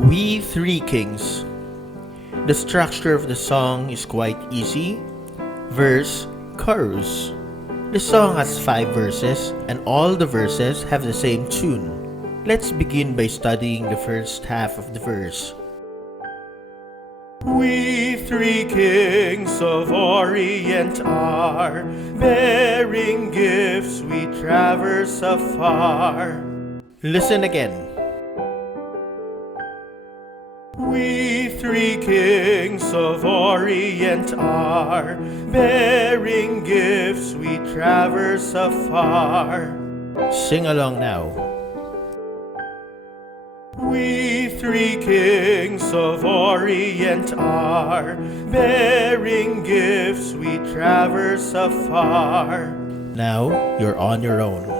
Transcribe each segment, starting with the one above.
We Three Kings. The structure of the song is quite easy. Verse, chorus. The song has 5 verses and all the verses have the same tune. Let's begin by studying the first half of the verse. We three kings of Orient are, bearing gifts we traverse afar. Listen again. We three kings of Orient are, bearing gifts we traverse afar. Sing along now. We three kings of Orient are, bearing gifts we traverse afar. Now you're on your own.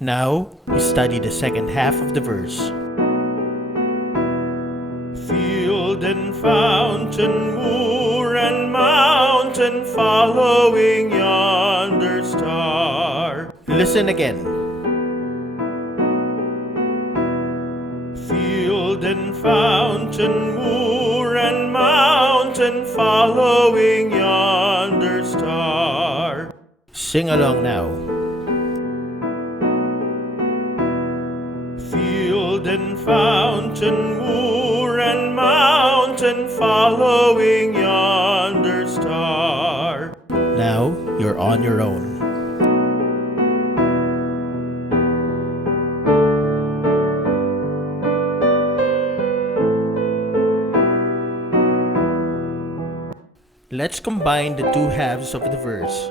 Now we study the second half of the verse. Field and fountain, moor and mountain, following yonder star. Listen again. Field and fountain, moor and mountain, following yonder star. Sing along now. Field and fountain, moor and mountain, following yonder star. Now you're on your own. Let's combine the two halves of the verse.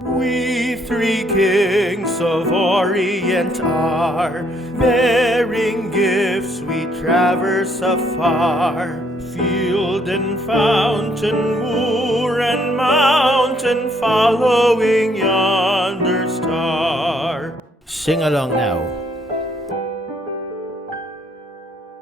We three kings of Orient are, bearing gifts we traverse afar. Field and fountain, moor and mountain, following yonder star. Sing along now.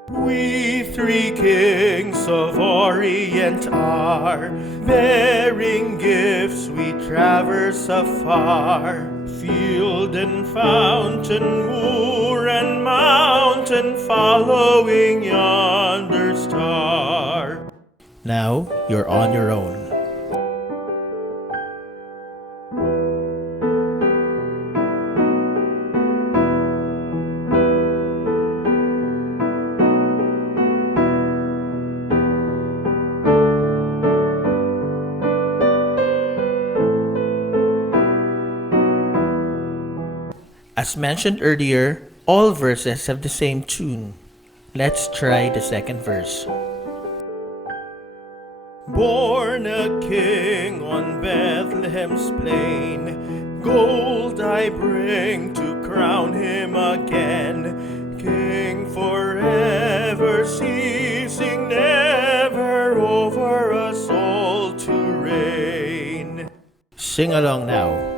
We three kings of Orient are, bearing gifts we traverse afar. Field and fountain, moor and mountain, following yonder star. Now you're on your own. As mentioned earlier, all verses have the same tune. Let's try the second verse. Born a king on Bethlehem's plain, gold I bring to crown him again. King forever, ceasing never, over us all to reign. Sing along now.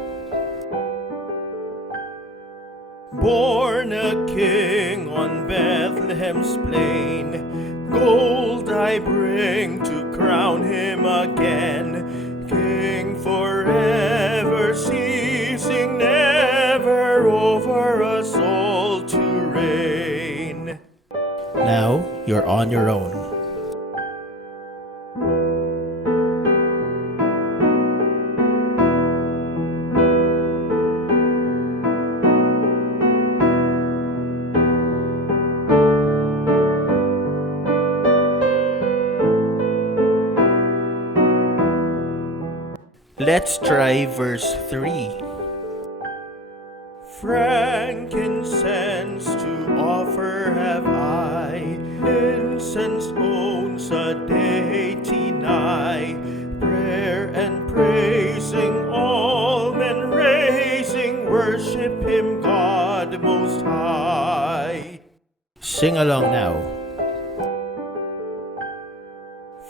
Born a king on Bethlehem's plain, gold I bring to crown him again. King forever, ceasing never, over us all to reign. Now you're on your own. Let's try verse 3. Frankincense to offer have I, incense owns a Deity nigh. Prayer and praising, all men raising, worship him, God most high. Sing along now.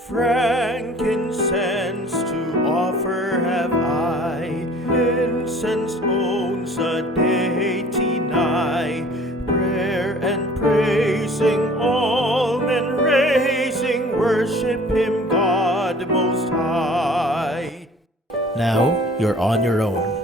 Frankincense to offer have I, incense owns a Deity nigh. Prayer and praising, all men raising, worship Him, God Most High. Now you're on your own.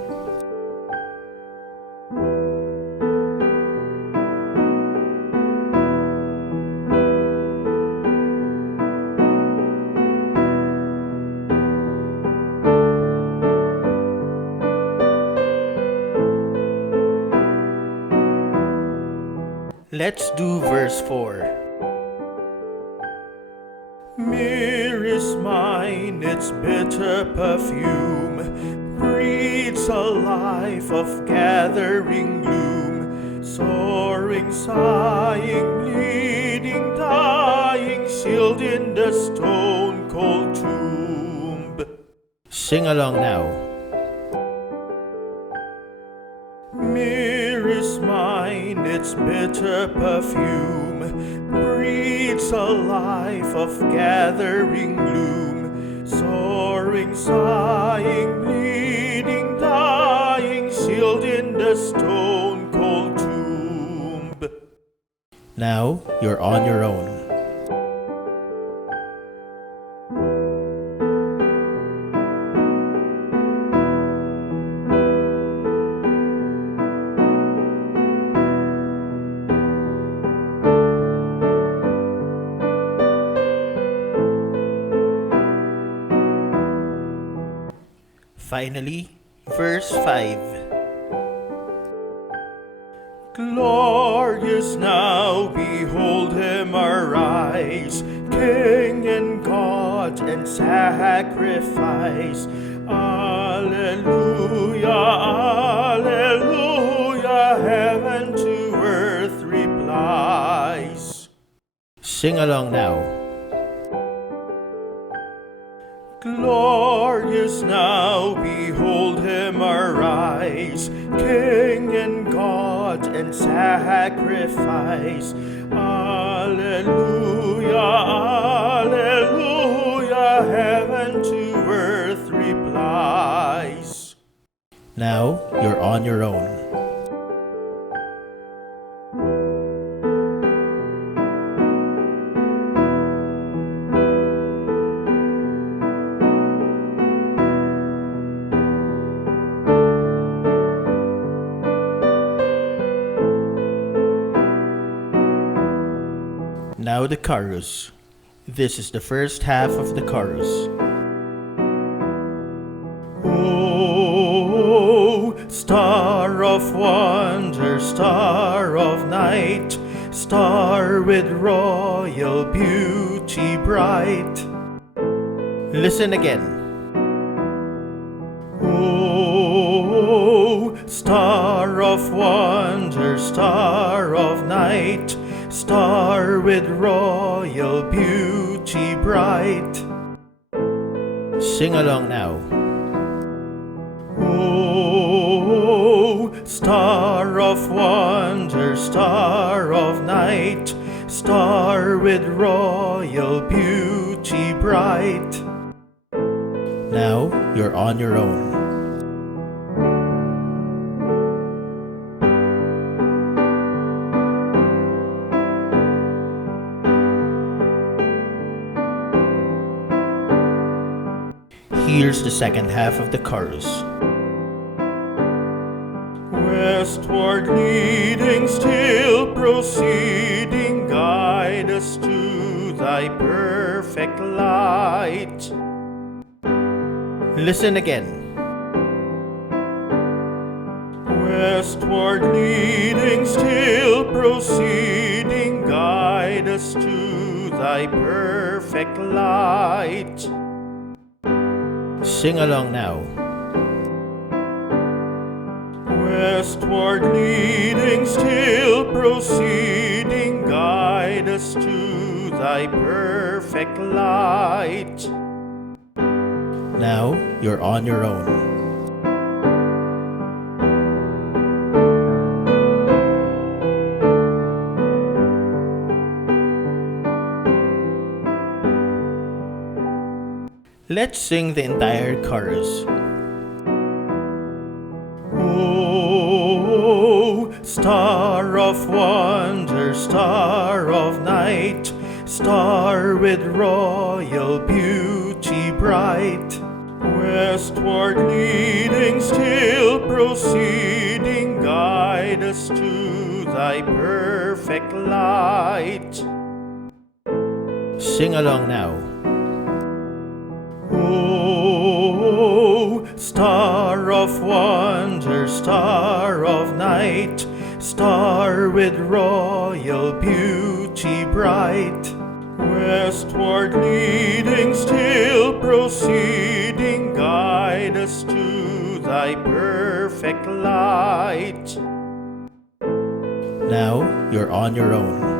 Let's do verse 4. Myrrh is mine, its bitter perfume breathes a life of gathering gloom, soaring, sighing, bleeding, dying, sealed in the stone-cold tomb. Sing along now. Myrrh is mine, its bitter perfume breathes a life of gathering gloom, soaring, sighing, bleeding, dying, sealed in the stone-cold tomb. Now you're on your own. Finally, verse 5. Glorious now, behold Him arise, King and God and sacrifice. Alleluia, alleluia, heaven to earth replies. Sing along now. Glorious now, behold Him arise, King and God and sacrifice. Alleluia, alleluia, heaven to earth replies. Now you're on your own. Now the chorus. This is the first half of the chorus. Oh, star of wonder, star of night, star with royal beauty bright. Listen again. Oh, star of wonder, star of night, star with royal beauty bright. Sing along now. Oh, star of wonder, star of night, star with royal beauty bright. Now you're on your own. Here's the second half of the chorus. Westward leading, still proceeding, guide us to Thy perfect light. Listen again. Westward leading, still proceeding, guide us to Thy perfect light. Sing along now. Westward leading, still proceeding, guide us to Thy perfect light. Now you're on your own. Let's sing the entire chorus. Oh, star of wonder, star of night, Star with royal beauty bright, westward leading, still proceeding, guide us to thy perfect light. Sing along now. Oh, star of wonder, star of night, star with royal beauty bright, westward leading, still proceeding, guide us to thy perfect light. Now you're on your own.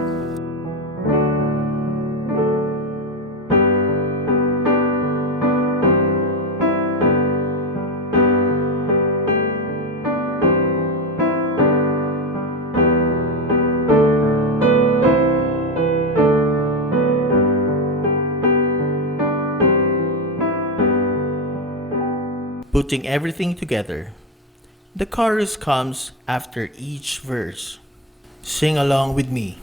Putting everything together. The chorus comes after each verse. Sing along with me.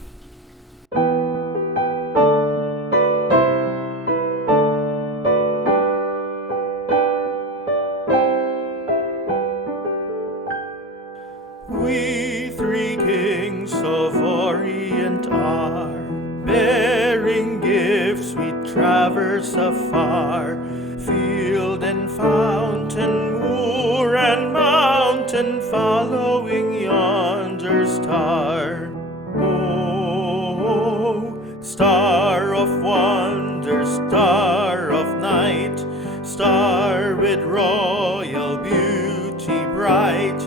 We three kings of Orient are, bearing gifts we traverse afar, field and fountain, moor and mountain, following yonder star. Oh, star of wonder, star of night, star with royal beauty bright,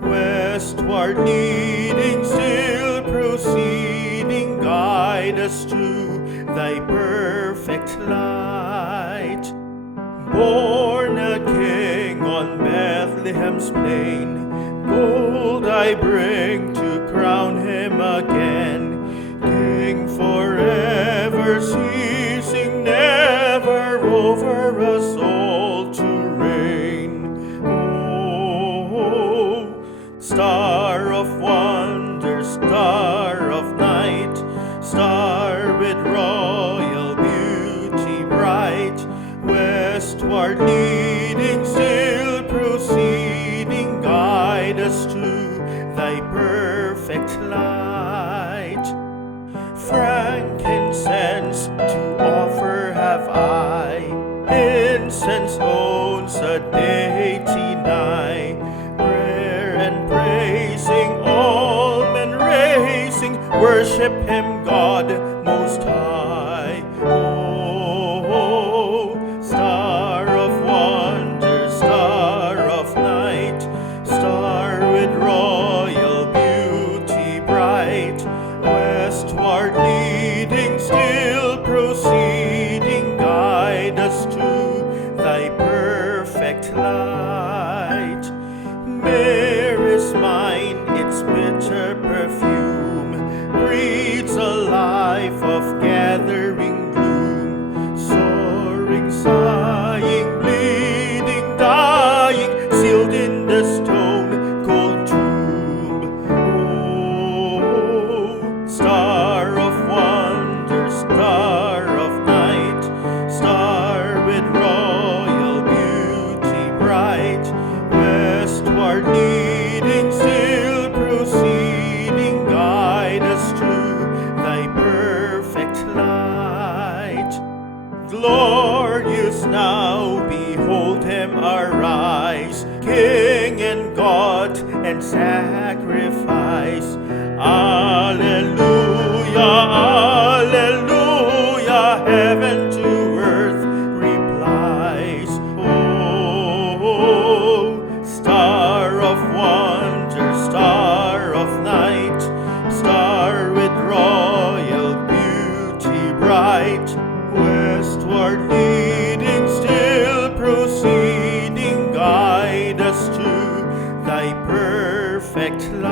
westward leading, still proceeding, guide us to thy perfect light. Born a king on Bethlehem's plain, gold I bring to crown him again, king forever, ceasing never over us all to reign. Oh, star of wonder, star of night, star with royal beauty bright, westward leading, still proceeding, guide us to thy perfect light. Frankincense to offer have I, incense owns a deity nigh, prayer and praising, all men raising, worship him God most high. Oh, star of wonder, star of night, star with royal beauty bright, westward leading, still proceeding, guide us to thy perfect light. Myrrh is mine, its bitter perfume breathes a life of gathering gloom, soaring, sighing, bleeding, dying, sealed in the stone cold tomb. Oh, star of wonder, star of night, star with royal beauty bright, westward leading, still proceeding, guide us to thy perfect light. Glorious now, behold him arise, King and God and sacrifice. Alleluia, alleluia, heaven to earth replies. Oh, star of wonder, star of night, star with royal beauty bright, westward leading, still proceeding, guide us to thy perfect light.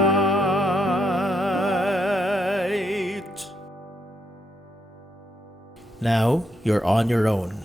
Now you're on your own.